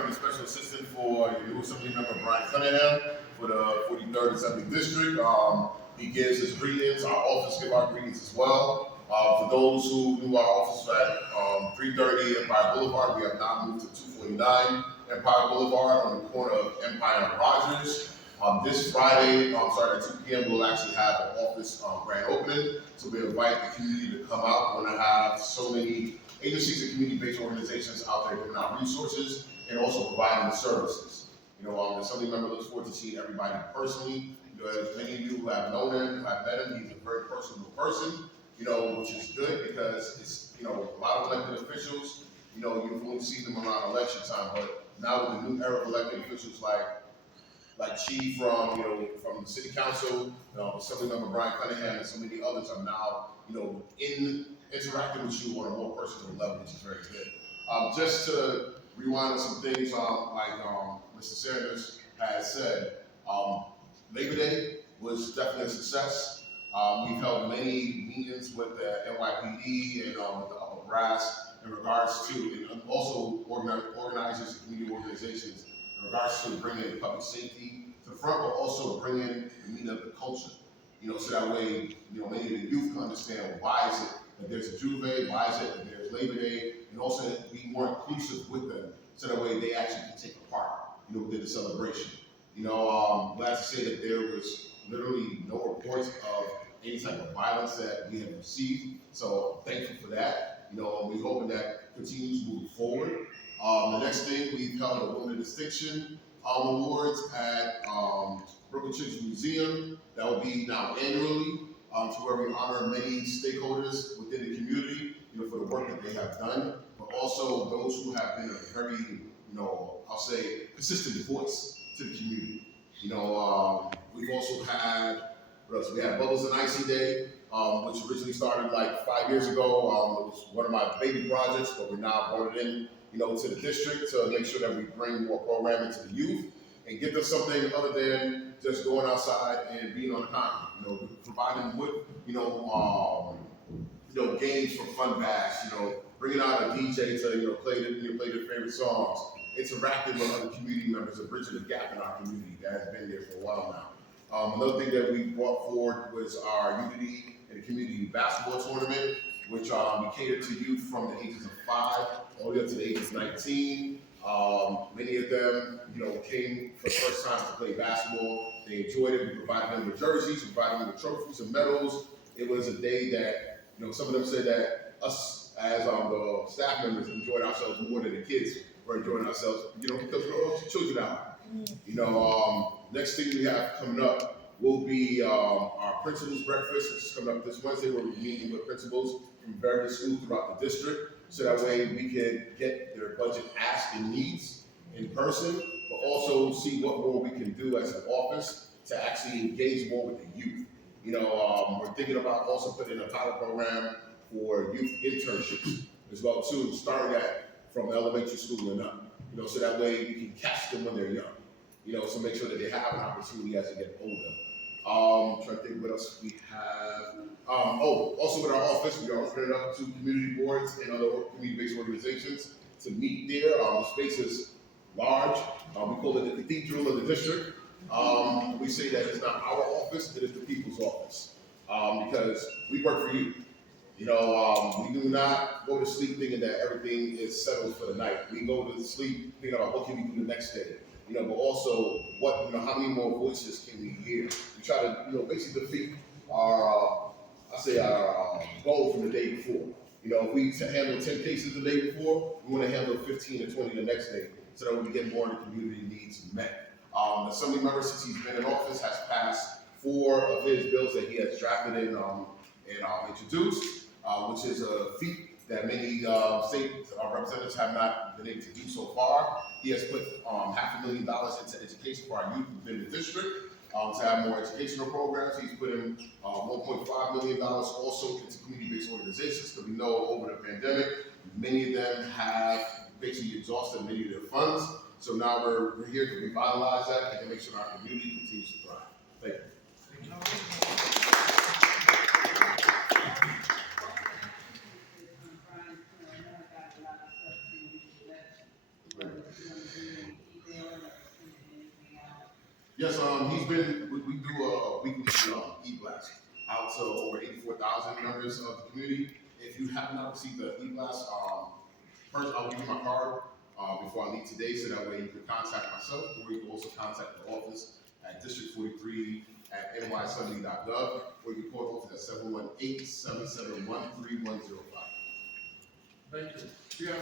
I'm the special assistant for your new Assembly Member Brian Cunningham for the 43rd Assembly District. He gives his greetings. Our office give our greetings as well. For those who knew our office at 330 Empire Boulevard, we have now moved to 249 Empire Boulevard on the corner of Empire and Rogers. This Friday, at 2 p.m., we'll actually have an office grand opening. So we invite the community to come out. We're going to have so many agencies and community-based organizations out there giving out resources and also providing the services. The Assembly member looks forward to seeing everybody personally. As many of you who have known him, who have met him, he's a very personable person, which is good because it's, a lot of elected officials, you've only seen them around election time, but now with the new era of elected officials like Chief from the City Council, Assembly Member Brian Cunningham, and so many others are now, interacting with you on a more personal level, which is very good. Just to rewind on some things, Mr. Sanders has said, Labor Day was definitely a success. We've held many meetings with the NYPD and with the upper brass in regards to, and also organizers and community organizations in regards to bringing public safety to the front, but also bringing the meaning of the culture. So that way, many of the youth can understand why is it that there's a Juve, why is it that there's Labor Day, and also be more inclusive with them, so that way they actually can take a part, within the celebration. Glad to say that there was literally no reports of any type of violence that we have received, so thankful for that. We're hoping that continues moving forward. The next thing, we've held a Women of Distinction Awards at Brooklyn Children's Museum. That will be now annually, to where we honor many stakeholders within the community, for the work that they have done, but also those who have been a very, I'll say, consistent voice to the community. We've also had, what else? We had Bubbles and Icy Day, which originally started like 5 years ago. It was one of my baby projects, but we now brought it in, to the district to make sure that we bring more programming to the youth and give them something other than just going outside and being on the concrete. Providing with, games for fun bags, bringing out a DJ to, play their favorite songs, interacting with other community members and bridging the gap in our community that has been there for a while now. Another thing that we brought forward was our Unity and Community Basketball Tournament, which we catered to youth from the ages of 5 all the way up to the age of 19. Many of them, came for the first time to play basketball. They enjoyed it. We provided them with jerseys, we provided them with trophies and medals. It was a day that, some of them said that us as the staff members enjoyed ourselves more than the kids were enjoying ourselves, because we're all children out. Next thing we have coming up will be our principals breakfast, which is coming up this Wednesday, where we're meeting with principals from various schools throughout the district, so that way we can get their budget asks and needs in person, but also see what more we can do as an office to actually engage more with the youth. We're thinking about also putting a pilot program for youth internships as well too, starting from elementary school and up, so that way we can catch them when they're young, so make sure that they have an opportunity as they get older. Trying to think what else we have. Also with our office, we are opening up to community boards and other community-based organizations to meet there. The space is large. We call it the cathedral of the district. We say that it's not our office, it is the people's office, because we work for you. We do not go to sleep thinking that everything is settled for the night. We go to sleep thinking about what can we do the next day, but also how many more voices can we hear? We try to, basically defeat our goal from the day before. If we handle 10 cases the day before, we want to handle 15 or 20 the next day, so that we get more of the community needs met. The Assembly member, since he's been in office, has passed 4 of his bills that he has drafted and introduced, which is a feat that many state representatives have not been able to do so far. He has put $500,000 into education for our youth within the district to have more educational programs. He's put in $1.5 million also into community-based organizations, because we know over the pandemic, many of them have basically exhausted many of their funds. So now we're here to revitalize that and to make sure our community continues to thrive. Thank you. Yes, we do a weekly e-blast out to over 84,000 members of the community. If you have not received the e-blast, first I'll give you my card before I leave today, so that way you can contact myself, or you can also contact the office at District 43 at nysunday.gov, or you can call the office at 718-771-3105. Thank you. Yeah.